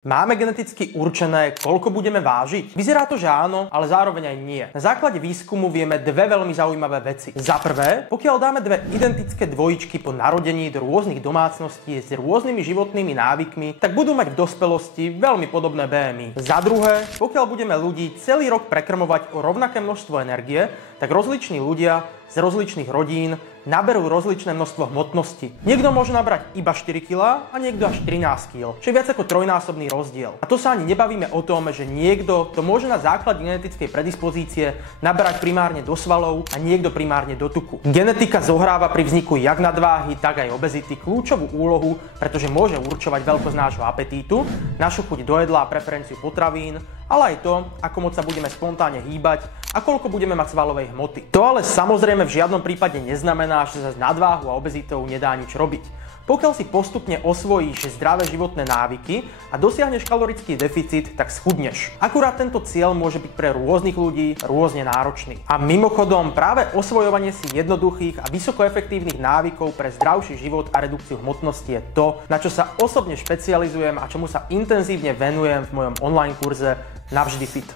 Máme geneticky určené, koľko budeme vážiť? Vyzerá to, že áno, ale zároveň aj nie. Na základe výskumu vieme dve veľmi zaujímavé veci. Za prvé, pokiaľ dáme dve identické dvojičky po narodení do rôznych domácností s rôznymi životnými návykmi, tak budú mať v dospelosti veľmi podobné BMI. Za druhé, pokiaľ budeme ľudí celý rok prekrmovať o rovnaké množstvo energie, tak rozliční ľudia z rozličných rodín naberú rozličné množstvo hmotnosti. Niekto môže nabrať iba 4 kg a niekto až 13 kg, čo je viac ako trojnásobný rozdiel. A to sa ani nebavíme o tom, že niekto to môže na základe genetickej predispozície naberať primárne do svalov a niekto primárne do tuku. Genetika zohráva pri vzniku jak nadváhy, tak aj obezity kľúčovú úlohu, pretože môže určovať veľkosť nášho apetítu, našu chuť do jedla a preferenciu potravín, ale aj to, ako moc sa budeme spontánne hýbať a koľko budeme mať svalovej hmoty. To ale samozrejme v žiadnom prípade neznamená, že sa s nadváhou a obezitou nedá nič robiť. Pokiaľ si postupne osvojíš zdravé životné návyky a dosiahneš kalorický deficit, tak schudneš. Akurát tento cieľ môže byť pre rôznych ľudí rôzne náročný. A mimochodom, práve osvojovanie si jednoduchých a vysokoefektívnych návykov pre zdravší život a redukciu hmotnosti je to, na čo sa osobne špecializujem a čomu sa intenzívne venujem v mojom online kurze Navždy fit.